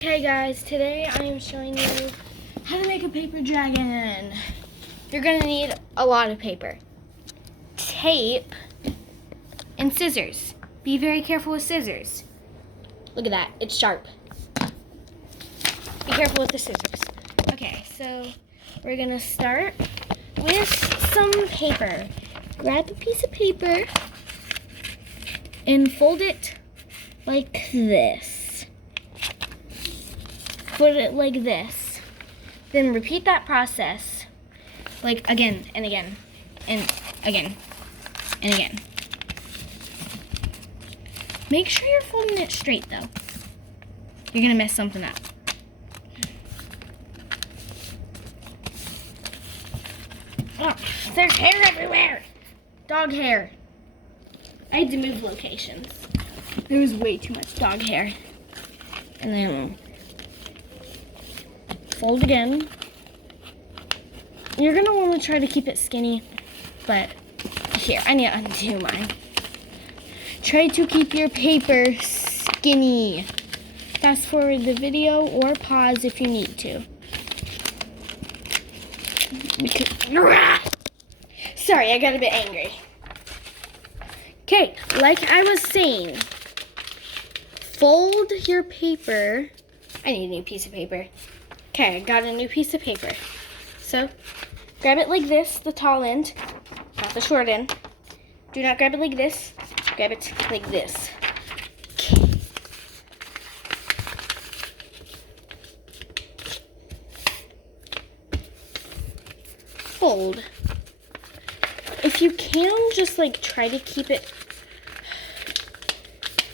Hey guys, today I am showing you how to make a paper dragon. You're going to need a lot of paper, tape, and scissors. Be very careful with scissors. Look at that, it's sharp. Be careful with the scissors. Okay, so we're going to start with some paper. Grab a piece of paper and fold it like this. Put it like this. Then repeat that process like again and again and again and again. Make sure you're folding it straight though. You're gonna mess something up. Oh, there's hair everywhere. Dog hair. I had to move locations. There was way too much dog hair. And then fold again. You're gonna want to try to keep it skinny, but here, I need to undo mine. Try to keep your paper skinny. Fast forward the video or pause if you need to. Sorry, I got a bit angry. Okay, like I was saying, fold your paper. I need a new piece of paper. Okay, I got a new piece of paper. So, grab it like this, the tall end, not the short end. Do not grab it like this. Grab it like this. Okay. Fold. If you can, just like try to keep it.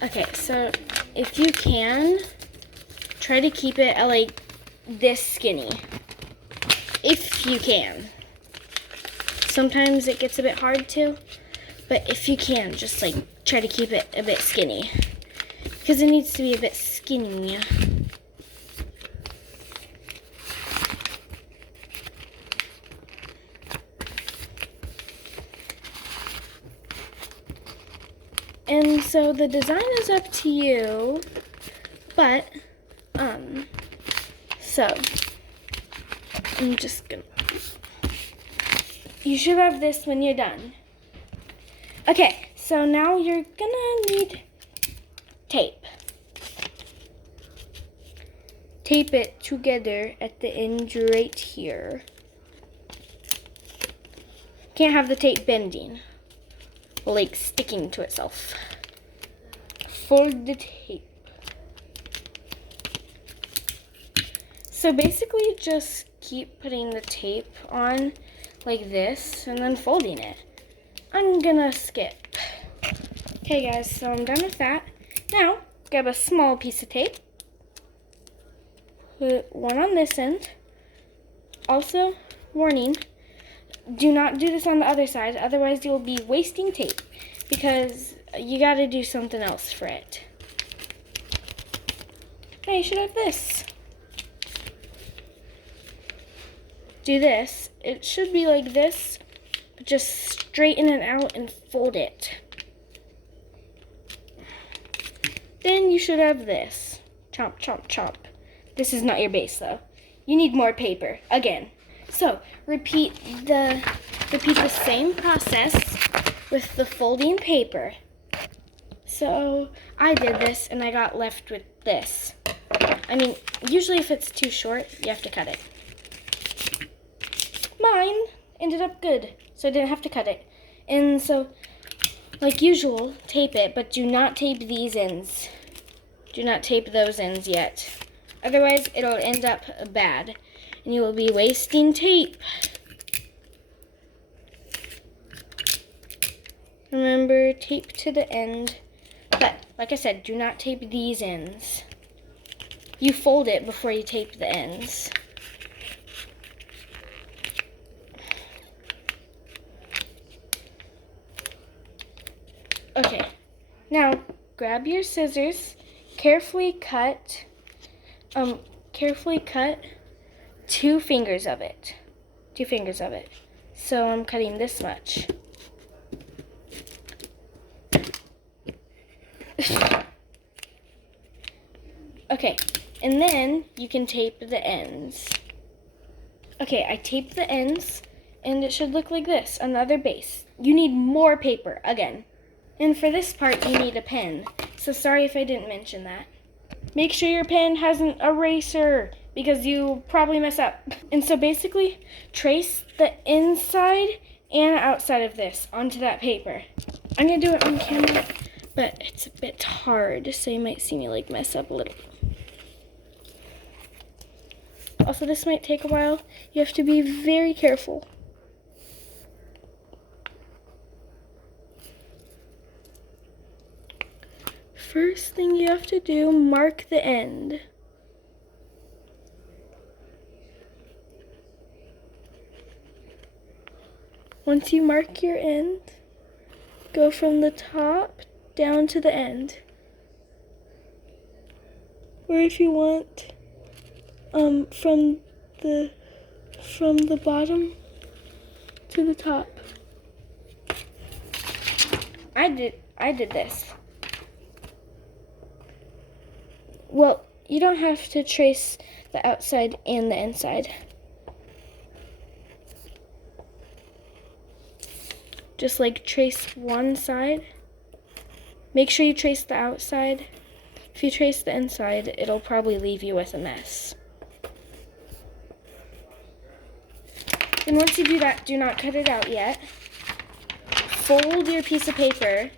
Okay, so if you can, try to keep it at like this skinny, if you can. Sometimes it gets a bit hard to, but if you can, just like try to keep it a bit skinny, because it needs to be a bit skinny. And so the design is up to you, but so I'm just gonna, you should have this when you're done. Okay, so now you're gonna need tape. Tape it together at the end right here. Can't have the tape bending, like sticking to itself. Fold the tape. So basically just keep putting the tape on like this and then folding it. I'm gonna skip. Okay guys, so I'm done with that. Now, grab a small piece of tape. Put one on this end. Also, warning, do not do this on the other side, otherwise you'll be wasting tape because you gotta do something else for it. Now you should have this. Do this. It should be like this, but just straighten it out and fold it. Then you should have this. Chomp, chomp, chomp. This is not your base though. You need more paper, again. So, repeat the same process with the folding paper. So, I did this and I got left with this. I mean, usually if it's too short, you have to cut it. Mine ended up good, so I didn't have to cut it. And so, like usual, tape it, but do not tape these ends. Do not tape those ends yet. Otherwise, it'll end up bad, and you will be wasting tape. Remember, tape to the end. But, like I said, do not tape these ends. You fold it before you tape the ends. Okay, now grab your scissors, carefully cut 2 fingers of it. 2 fingers of it. So I'm cutting this much. Okay, And then you can tape the ends. Okay, I taped the ends, and it should look like this, another base. You need more paper, again. And for this part, you need a pen. So sorry if I didn't mention that. Make sure your pen has an eraser, because you probably mess up. And so basically, trace the inside and outside of this onto that paper. I'm gonna do it on camera, but it's a bit hard, so you might see me like mess up a little. Also, this might take a while. You have to be very careful. First thing you have to do, mark the end. Once you mark your end, go from the top down to the end. Or if you want, from the bottom to the top. I did this. Well, you don't have to trace the outside and the inside. Just like trace one side. Make sure you trace the outside. If you trace the inside, it'll probably leave you with a mess. And once you do that, do not cut it out yet. Fold your piece of paper,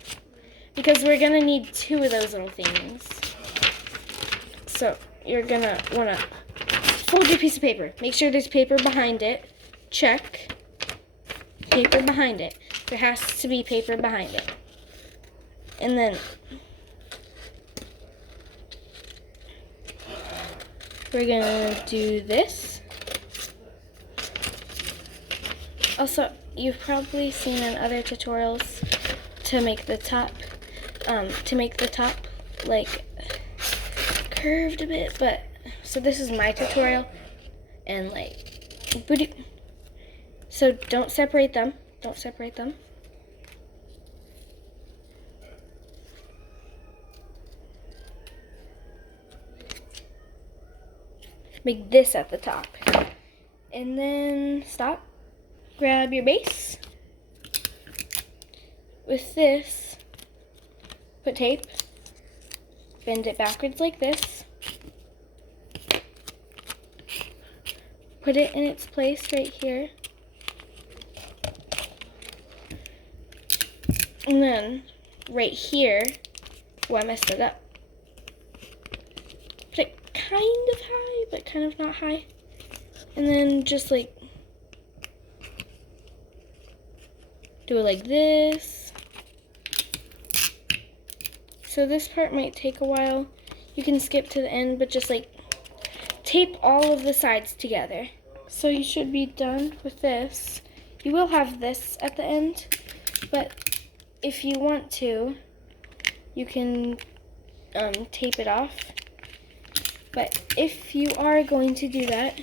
because we're gonna need two of those little things. So you're gonna wanna fold your piece of paper. Make sure there's paper behind it. Check. Paper behind it. There has to be paper behind it. And then we're gonna do this. Also, you've probably seen in other tutorials to make the top like curved a bit, but so this is my tutorial, and like so don't separate them. Don't separate them. Make this at the top. And then stop. Grab your base. With this, put tape. Bend it backwards like this. Put it in its place right here. And then right here, oh, I messed it up. Put it kind of high, but kind of not high. And then just like do it like this. So this part might take a while. You can skip to the end, but just like tape all of the sides together. So you should be done with this. You will have this at the end, but if you want to, you can tape it off. But if you are going to do that,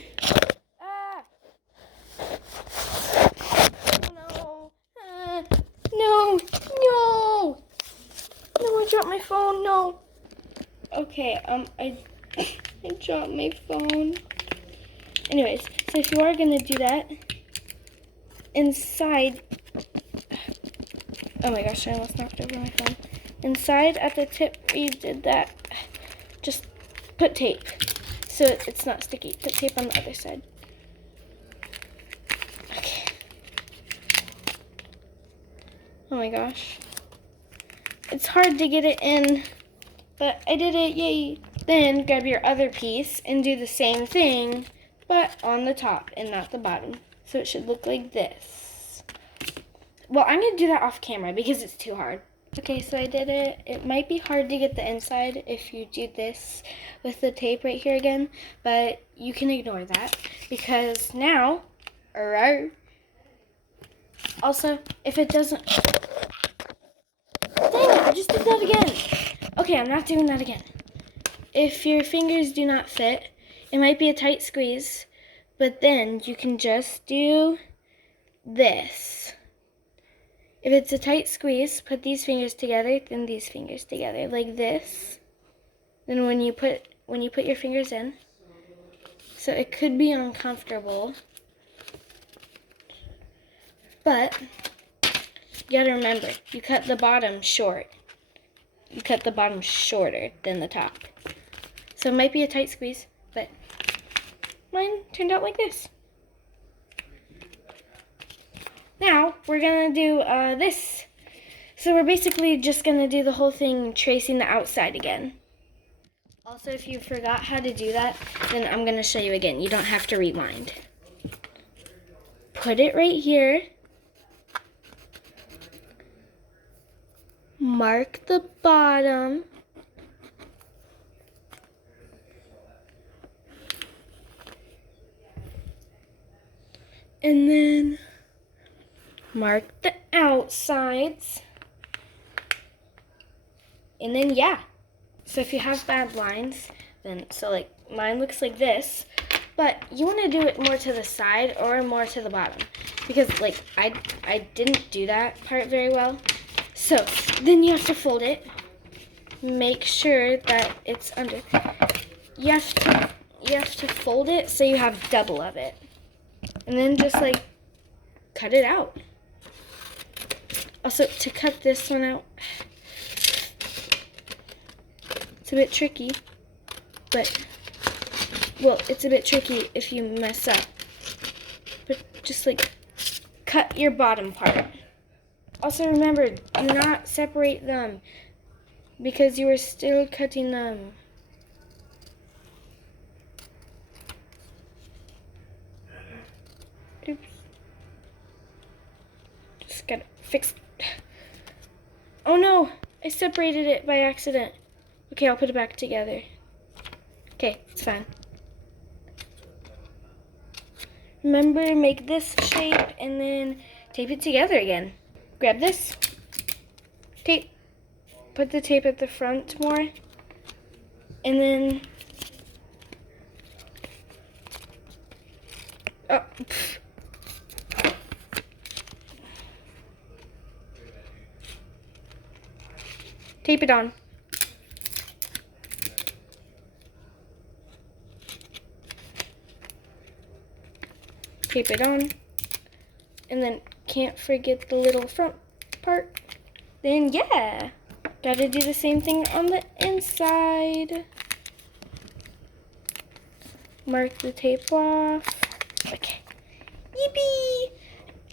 no, I dropped my phone. No. Okay, I dropped my phone. Anyways, so if you are gonna do that, inside, oh my gosh, I almost knocked over my phone. Inside at the tip where you did that, just put tape so it's not sticky. Put tape on the other side. Okay. Oh my gosh. It's hard to get it in, but I did it, yay. Then grab your other piece and do the same thing, but on the top and not the bottom. So it should look like this. Well, I'm gonna do that off camera because it's too hard. Okay, so I did it. It might be hard to get the inside if you do this with the tape right here again, but you can ignore that because now, also, if it doesn't, dang it, I just did that again. Okay, I'm not doing that again. If your fingers do not fit, it might be a tight squeeze, but then you can just do this. If it's a tight squeeze, put these fingers together, then these fingers together, like this. Then when you put when you put your fingers in. So it could be uncomfortable. But you gotta remember, you cut the bottom short. You cut the bottom shorter than the top. So it might be a tight squeeze, but mine turned out like this. Now we're gonna do this. So we're basically just gonna do the whole thing tracing the outside again. Also, if you forgot how to do that, then I'm gonna show you again. You don't have to rewind. Put it right here. Mark the bottom. And then mark the outsides. And then, yeah. So if you have bad lines, then, so like mine looks like this, but you want to do it more to the side or more to the bottom, because like I didn't do that part very well. So then you have to fold it. Make sure that it's under. You have to fold it so you have double of it. And then just like cut it out. Also, to cut this one out, it's a bit tricky, but, well, it's a bit tricky if you mess up. But just like cut your bottom part. Also remember, do not separate them because you are still cutting them. Oops. Just gotta fix. Oh no, I separated it by accident. Okay, I'll put it back together. Okay, it's fine. Remember, make this shape and then tape it together again. Grab this, tape, put the tape at the front more, and then, oh, tape it on. Tape it on, and then can't forget the little front part. Then yeah, gotta do the same thing on the inside. Mark the tape off. Okay, yippee!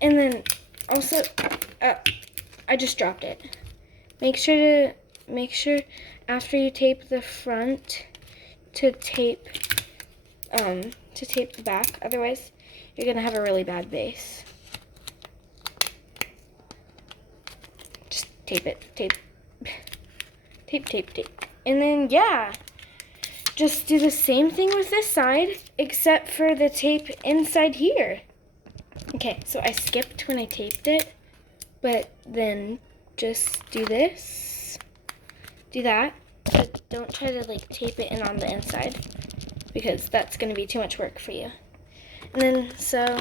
And then also, I just dropped it. Make sure after you tape the front to tape the back. Otherwise, you're gonna have a really bad base. Just tape it, tape, tape. And then, yeah, just do the same thing with this side, except for the tape inside here. Okay, so I skipped when I taped it, but then just do this, do that, but don't try to like tape it in on the inside, because that's gonna be too much work for you. And then, so,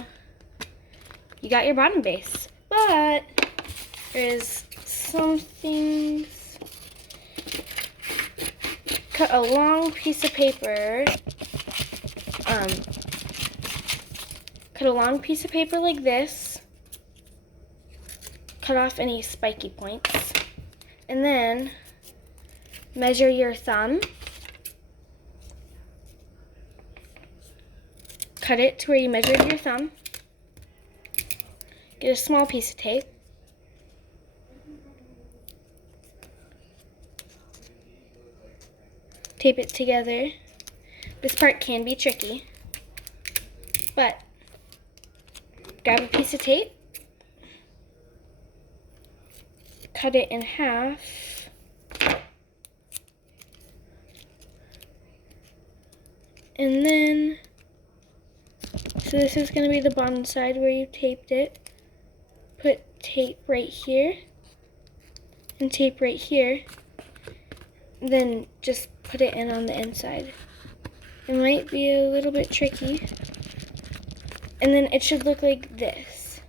you got your bottom base, but there's some things. Cut a long piece of paper, like this, cut off any spiky points, and then measure your thumb. Cut it to where you measured your thumb. Get a small piece of tape. Tape it together. This part can be tricky, but grab a piece of tape, cut it in half, and then, so this is going to be the bottom side where you taped it. Put tape right here and tape right here. Then just put it in on the inside. It might be a little bit tricky. And then it should look like this.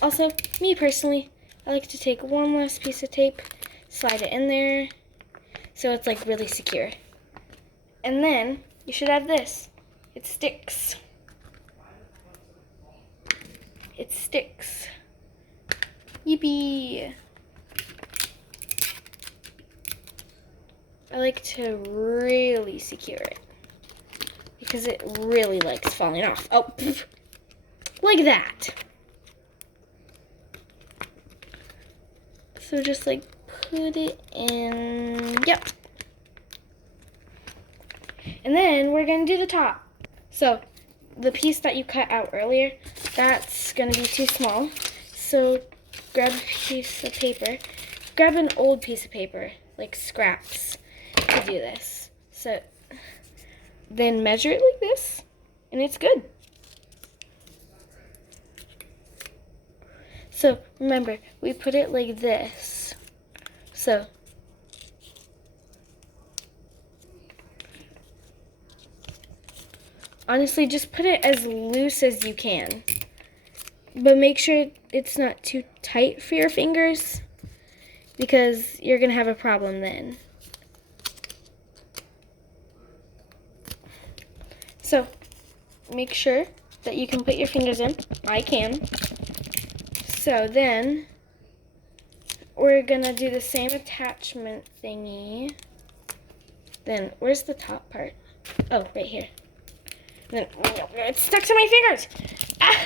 Also, me personally, I like to take one last piece of tape, slide it in there so it's like really secure. And then you should have this. It sticks. It sticks. Yippee! I like to really secure it because it really likes falling off. Oh, like that. So just like put it in, yep. And then we're gonna do the top. So the piece that you cut out earlier, that's gonna be too small. So grab a piece of paper, grab an old piece of paper, like scraps, to do this. So then measure it like this, and it's good. So remember, we put it like this. So honestly, just put it as loose as you can. But make sure it's not too tight for your fingers, because you're going to have a problem then. So make sure that you can put your fingers in. I can. So then we're going to do the same attachment thingy. Then where's the top part? Oh, right here. Then it's stuck to my fingers. Ah!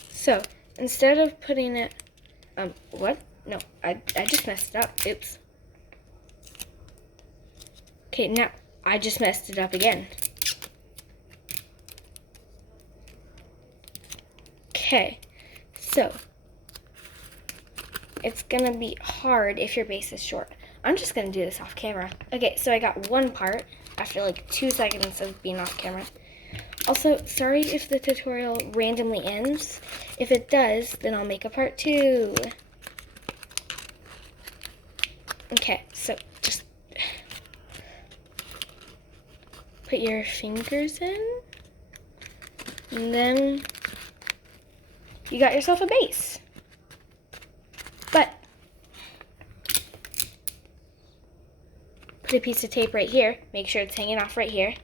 So instead of putting it, what? No, I just messed it up. Oops. Okay, now I just messed it up again. Okay, so it's gonna be hard if your base is short. I'm just gonna do this off camera. Okay, so I got one part after like 2 seconds of being off camera. Also, sorry if the tutorial randomly ends. If it does, then I'll make a part 2. Okay, so just put your fingers in, and then you got yourself a base. But put a piece of tape right here. Make sure it's hanging off right here.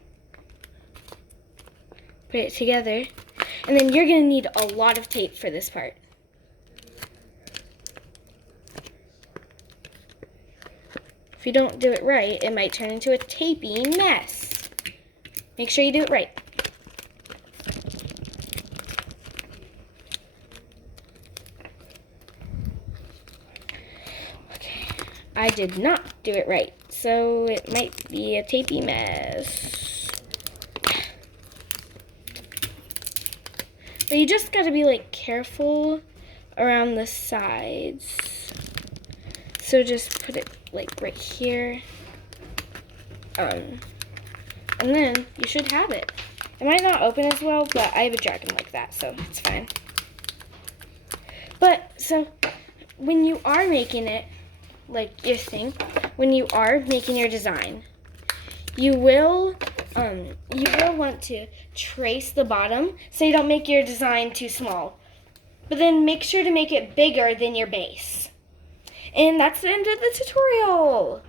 Put it together. And then you're going to need a lot of tape for this part. If you don't do it right, it might turn into a tapey mess. Make sure you do it right. Okay, I did not do it right, so it might be a tapey mess. But you just gotta be like careful around the sides. So just put it like right here. And then you should have it. It might not open as well, but I have a dragon like that, so it's fine. But so when you are making it, like your thing, when you are making your design, you will want to trace the bottom so you don't make your design too small. But then make sure to make it bigger than your base. And that's the end of the tutorial.